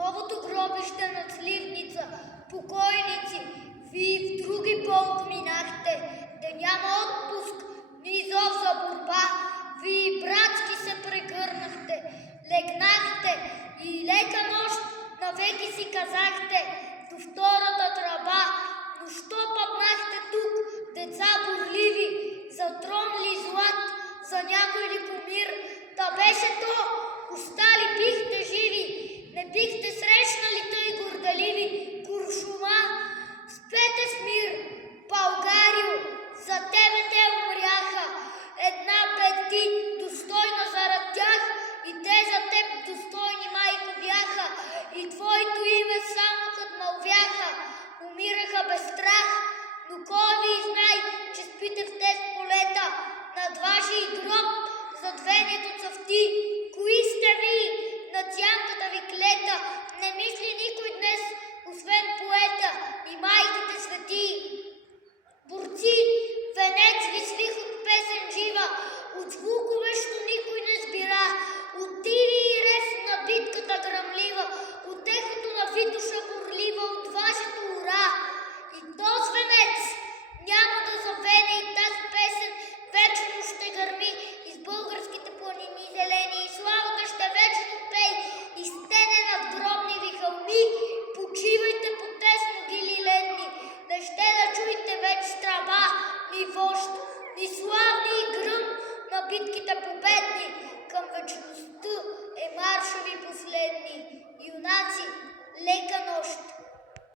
новото гробище на Сливница, покойници, вие в други полк минахте, да няма отпуск, ни зов за борба, вие братски се прегърнахте, легнахте и лека нощ навеки си казахте до втората тръба, но що паднахте тук, деца бурливи, за трон ли злат, за някой ли кумир, да беше то, остали бихте живи, не бихте срещнали тъй горделиви, куршума, спете с мир, Българио, за тебе те умряха, една бе ти, достойна зарад тях, и те за теб достойни майко бяха, и твоето име само кът мълвяха, умираха без страх, но кой ви знай, че спите в тез полета, над вашия гроб задвенето цъфти, кои сте ви, над сянката ви клета, не мисли никой днес, освен поета и майките свети. Борци, венец ви свих от песен жива, от звукове, що никой не сбира, от диви и рев на битката гръмлива, от ехото на Витоша бурлива, от вашето ура. И този венец няма да завене и тази песен вечно ще гърми из българските планини зелени и славата ще вечно пей и стене над гробни ви хълми, почивайте по тез могили ледни, не ще да чуете вече тръба, ни вожд, ни славни и гръм на битките победни, към вечността е марша ви последни, юнаци, лека нощ.